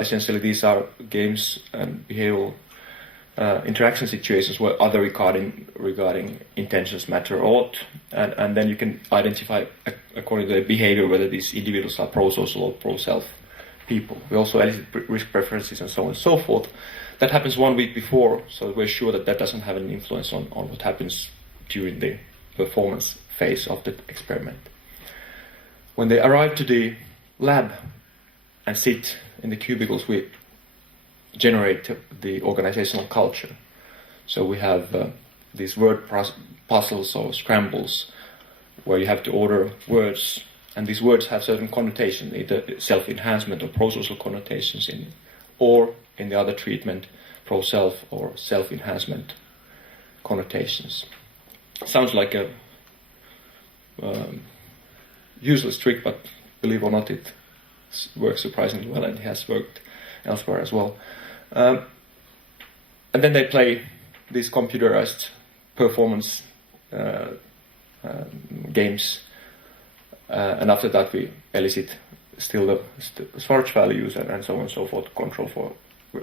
essentially these are games and behavioral interaction situations where other regarding intentions matter a lot, and then you can identify according to their behavior whether these individuals are pro-social or pro-self people. We also elicit risk preferences and so on and so forth. That happens 1 week before, so we're sure that that doesn't have an influence on what happens during the performance phase of the experiment. When they arrive to the lab and sit in the cubicles, we generate the organizational culture. So we have these word puzzles or scrambles where you have to order words, and these words have certain connotations, either self-enhancement or pro-social connotations in it, or in the other treatment, pro-self or self-enhancement connotations. Sounds like a useless trick, but believe it or not, it works surprisingly well, and it has worked elsewhere as well. And then they play these computerized performance games, and after that we elicit still the Schwarz values and so on and so forth, control for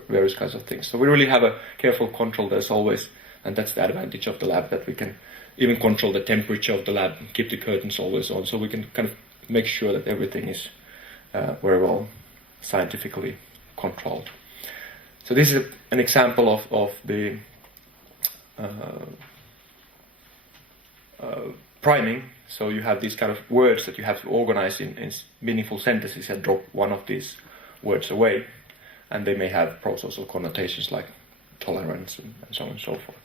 various kinds of things. So we really have a careful control. There's always, and that's the advantage of the lab, that we can even control the temperature of the lab, keep the curtains always on, so we can kind of make sure that everything is very well scientifically controlled. So this is an example of the priming. So you have these kind of words that you have to organize in meaningful sentences and drop one of these words away, and they may have pro-social connotations like tolerance and so on and so forth.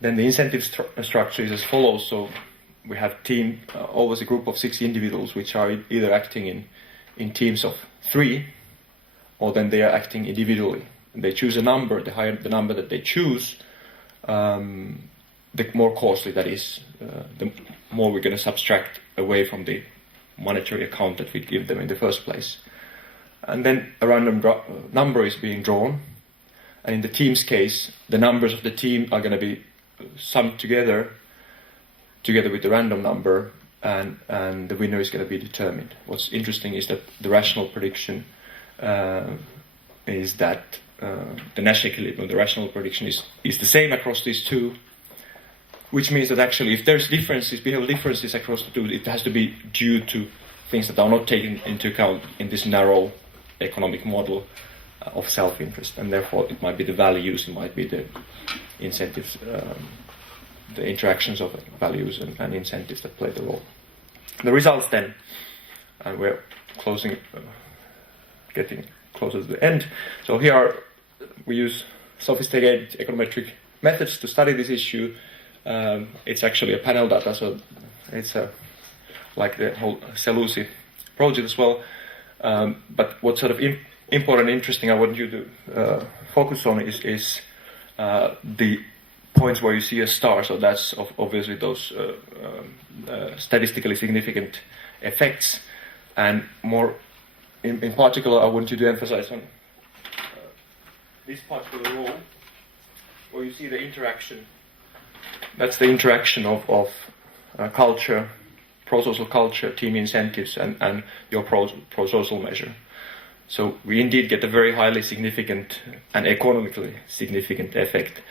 Then the incentive structure is as follows. So we have always a group of 6 individuals which are either acting in teams of 3, or then they are acting individually. And they choose a number. The higher the number that they choose, the more costly that is, the more we're going to subtract away from the monetary account that we give them in the first place. And then a random number is being drawn. And in the team's case, the numbers of the team are going to be summed together with the random number, and the winner is going to be determined. What's interesting is that the rational prediction is that the Nash equilibrium, the rational prediction is the same across these two, which means that actually if there's differences, behavioral differences across the two, it has to be due to things that are not taken into account in this narrow economic model of self-interest, and therefore it might be the values, it might be the incentives, the interactions of values and incentives that play the role. The results then, and we're getting closer to the end. So here we use sophisticated econometric methods to study this issue. It's actually a panel data, so it's like the whole SELUSI project as well. But what's sort of important and interesting I want you to focus on is the points where you see a star. So that's obviously those statistically significant effects, and more in particular I want you to emphasize on this particular role where you see the interaction. That's the interaction of culture, pro-social culture, team incentives, and your pro-social measure. So we indeed get a very highly significant and economically significant effect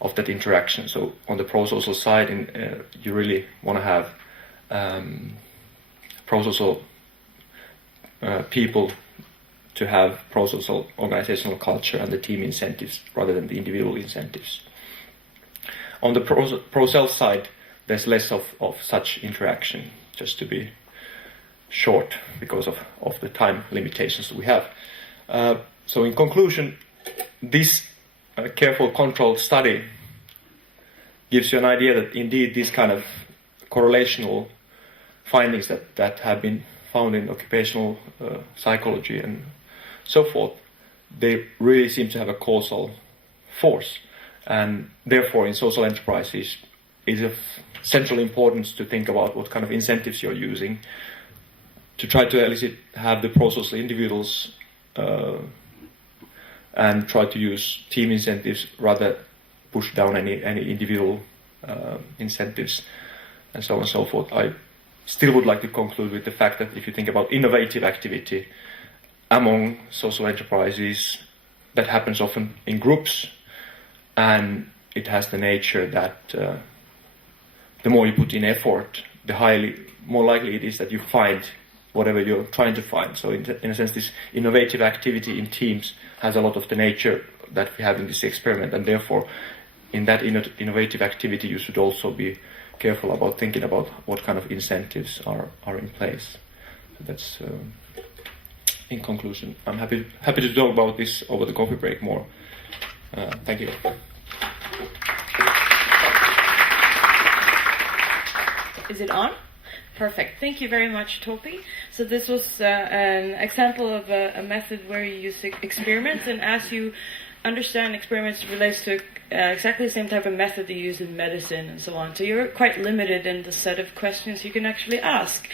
of that interaction. So on the pro-social side, you really want to have pro-social people to have pro-social organizational culture and the team incentives rather than the individual incentives. On the pro-self side, there's less of such interaction, just to be short because of the time limitations we have. So in conclusion, this careful controlled study gives you an idea that indeed these kind of correlational findings that have been found in occupational psychology and so forth, they really seem to have a causal force. And therefore, in social enterprises, it is of central importance to think about what kind of incentives you're using to try to have the pro-social individuals and try to use team incentives rather push down any individual incentives and so on and so forth. I still would like to conclude with the fact that if you think about innovative activity among social enterprises that happens often in groups, and it has the nature that the more you put in effort, the more likely it is that you find whatever you're trying to find. So in a sense, this innovative activity in teams has a lot of the nature that we have in this experiment, and therefore in that innovative activity you should also be careful about thinking about what kind of incentives are in place. So that's in conclusion. I'm happy to talk about this over the coffee break more. Thank you. Is it on? Perfect. Thank you very much, Topi. So this was an example of a method where you use experiments, and as you understand, experiments relates to exactly the same type of method you use in medicine and so on. So you're quite limited in the set of questions you can actually ask.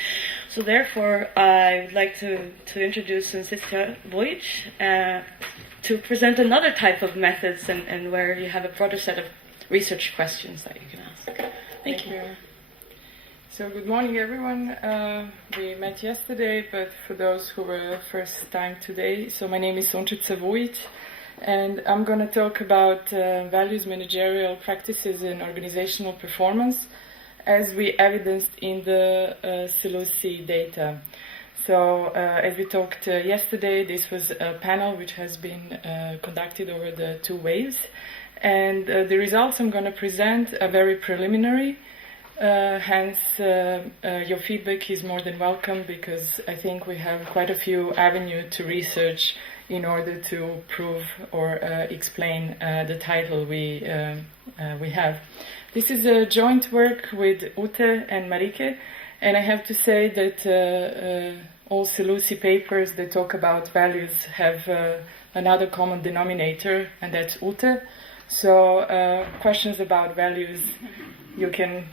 So therefore, I would like to introduce Untitled Chapter to present another type of methods and where you have a broader set of research questions that you can ask. Thank you. So good morning, everyone. We met yesterday, but for those who were first time today, so my name is Untitled Chapter, and I'm going to talk about values managerial practices in organizational performance, as we evidenced in the SELUSI data. So as we talked yesterday, this was a panel which has been conducted over the 2 waves, and the results I'm going to present are very preliminary. Hence, your feedback is more than welcome, because I think we have quite a few avenues to research in order to prove or explain the title we have. This is a joint work with Ute and Marike, and I have to say that all SELUSI papers that talk about values have another common denominator, and that's Ute. So questions about values you can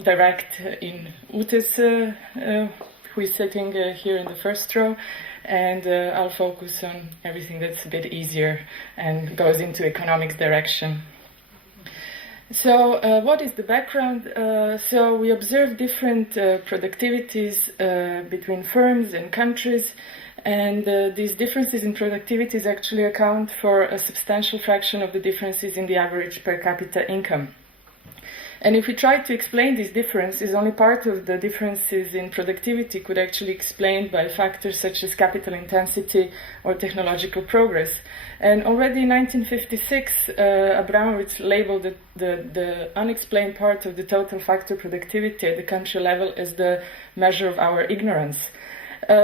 direct in Ute's, who is sitting here in the first row, and I'll focus on everything that's a bit easier and goes into economics direction. So what is the background? So we observe different productivities between firms and countries, and these differences in productivities actually account for a substantial fraction of the differences in the average per capita income. And if we try to explain these differences, only part of the differences in productivity could actually be explained by factors such as capital intensity or technological progress. And already in 1956, Abramovich labeled the unexplained part of the total factor productivity at the country level as the measure of our ignorance.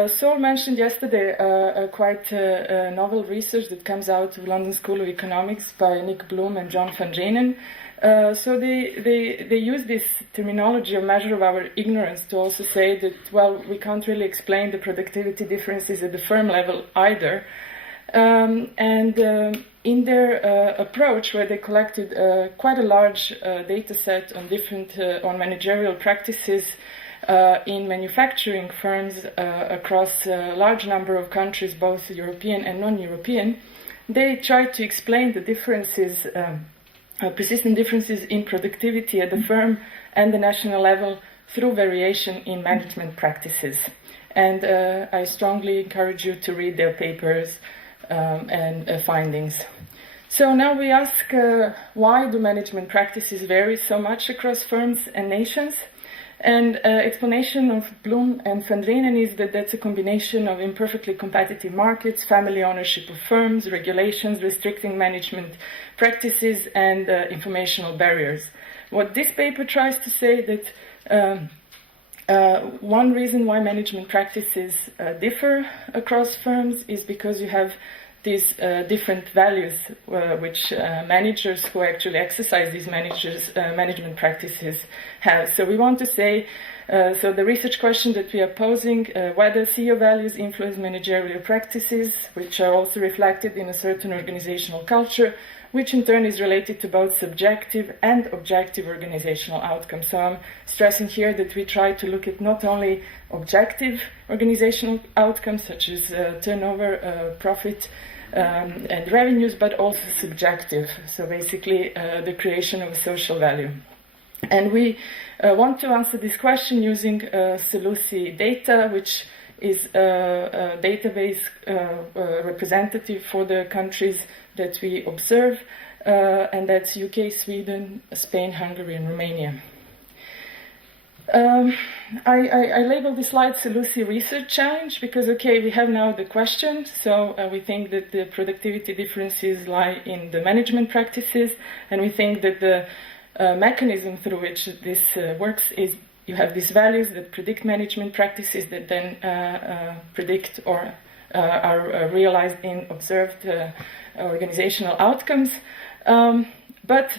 Saul mentioned yesterday a quite novel research that comes out of London School of Economics by Nick Bloom and John van Drenen. So they use this terminology of measure of our ignorance to also say that, well, we can't really explain the productivity differences at the firm level either. In their approach, where they collected quite a large data set on on managerial practices in manufacturing firms across a large number of countries, both European and non-European, they tried to explain the differences, persistent differences in productivity at the firm and the national level through variation in management practices. And I strongly encourage you to read their papers and findings. So now we ask, why do management practices vary so much across firms and nations? And explanation of Bloom and van Drenen is that that's a combination of imperfectly competitive markets, family ownership of firms, regulations restricting management practices, and informational barriers. What this paper tries to say that one reason why management practices differ across firms is because you have these different values which managers who actually exercise these management practices have. So we want to say, so the research question that we are posing, whether CEO values influence managerial practices, which are also reflected in a certain organizational culture, which in turn is related to both subjective and objective organizational outcomes. So I'm stressing here that we try to look at not only objective organizational outcomes, such as turnover, profit, and revenues, but also subjective, so basically the creation of a social value. And we want to answer this question using SELUSI data, which is a database representative for the countries that we observe, and that's UK, Sweden, Spain, Hungary, and Romania. I labeled this slide SELUSI Research Challenge because, okay, we have now the question, so we think that the productivity differences lie in the management practices, and we think that the mechanism through which this works is you have these values that predict management practices that then predict or are realized in observed organizational outcomes. But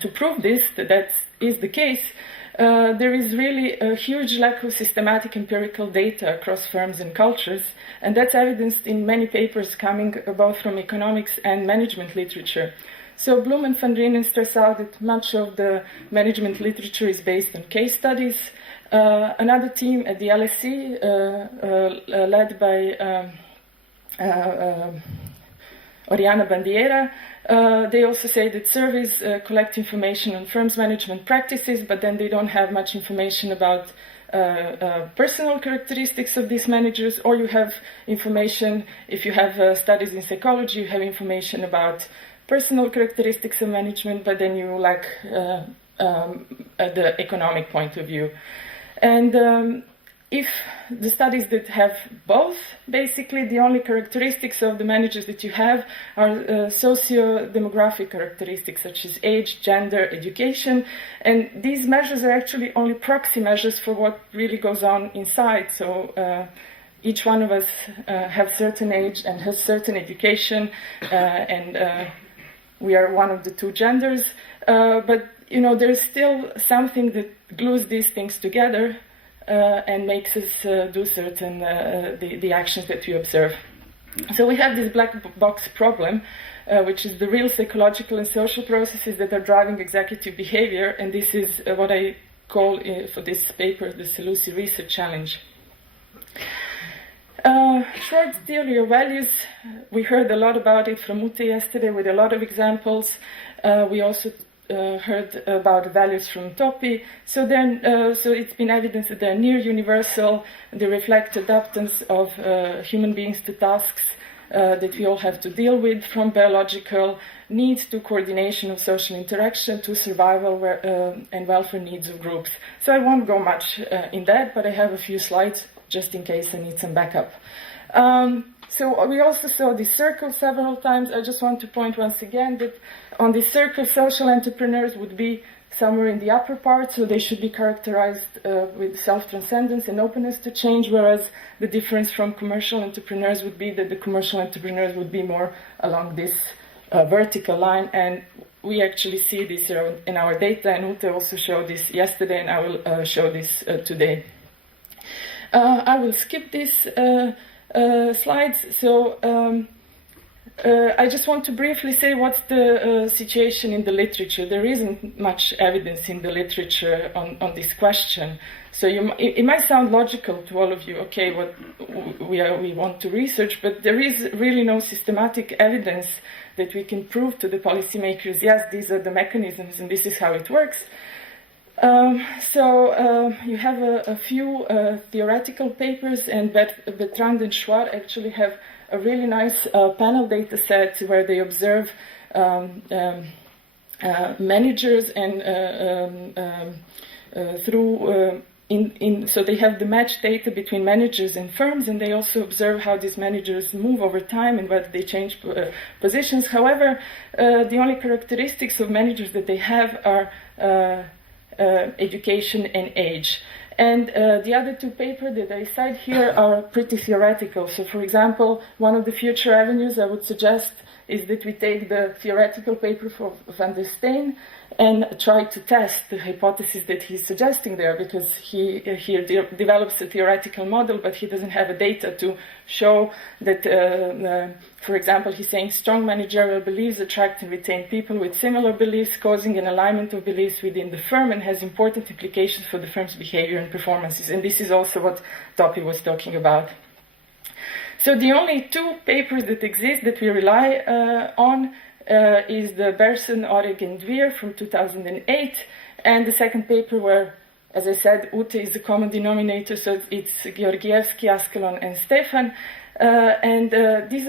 to prove this, that is the case, there is really a huge lack of systematic empirical data across firms and cultures, and that's evidenced in many papers coming both from economics and management literature. So Bloom and Van Drienen stress out that much of the management literature is based on case studies. Another team at the LSE, led by Oriana Bandiera, they also say that surveys collect information on firms' management practices, but then they don't have much information about personal characteristics of these managers, or you have information, if you have studies in psychology, you have information about personal characteristics of management, but then you lack the economic point of view. And if the studies that have both, basically the only characteristics of the managers that you have are socio-demographic characteristics such as age, gender, education, and these measures are actually only proxy measures for what really goes on inside. So each one of us have certain age and has certain education, and we are one of the two genders, but you know there's still something that glues these things together. And makes us do certain the actions that we observe. So we have this black box problem, which is the real psychological and social processes that are driving executive behavior, and this is what I call for this paper the SELUSI Research Challenge. Short theory of values, we heard a lot about it from Ute yesterday with a lot of examples. We also heard about values from Topi. So it's been evidence that they're near universal. They reflect adaptance of human beings to tasks that we all have to deal with, from biological needs to coordination of social interaction to survival and welfare needs of groups. So I won't go much in that, but I have a few slides just in case I need some backup. So we also saw this circle several times. I just want to point once again that on this circle, social entrepreneurs would be somewhere in the upper part, so they should be characterized with self-transcendence and openness to change, whereas the difference from commercial entrepreneurs would be that the commercial entrepreneurs would be more along this vertical line, and we actually see this in our data, and Ute also showed this yesterday, and I will show this today. I will skip this slides. So I just want to briefly say what's the situation in the literature. There isn't much evidence in the literature on this question. So it might sound logical to all of you, okay, what we want to research, but there is really no systematic evidence that we can prove to the policymakers, yes, these are the mechanisms and this is how it works. So you have a few theoretical papers, and Bertrand and Schwarr actually have a really nice panel data set where they observe managers and so they have the match data between managers and firms, and they also observe how these managers move over time and whether they change positions. However, the only characteristics of managers that they have are education and age. And the other two papers that I cite here are pretty theoretical. So, for example, one of the future avenues I would suggest is that we take the theoretical paper for Van der Steen and try to test the hypothesis that he's suggesting there, because he develops a theoretical model, but he doesn't have a data to show that, for example, he's saying strong managerial beliefs attract and retain people with similar beliefs, causing an alignment of beliefs within the firm and has important implications for the firm's behavior and performances. And this is also what Topi was talking about. So the only two papers that exist that we rely on is the Berson, Oreg, and Dwyer from 2008, and the second paper where As I said, Ute is the common denominator, so it's Georgievsky, Askelon, and Stefan. And these are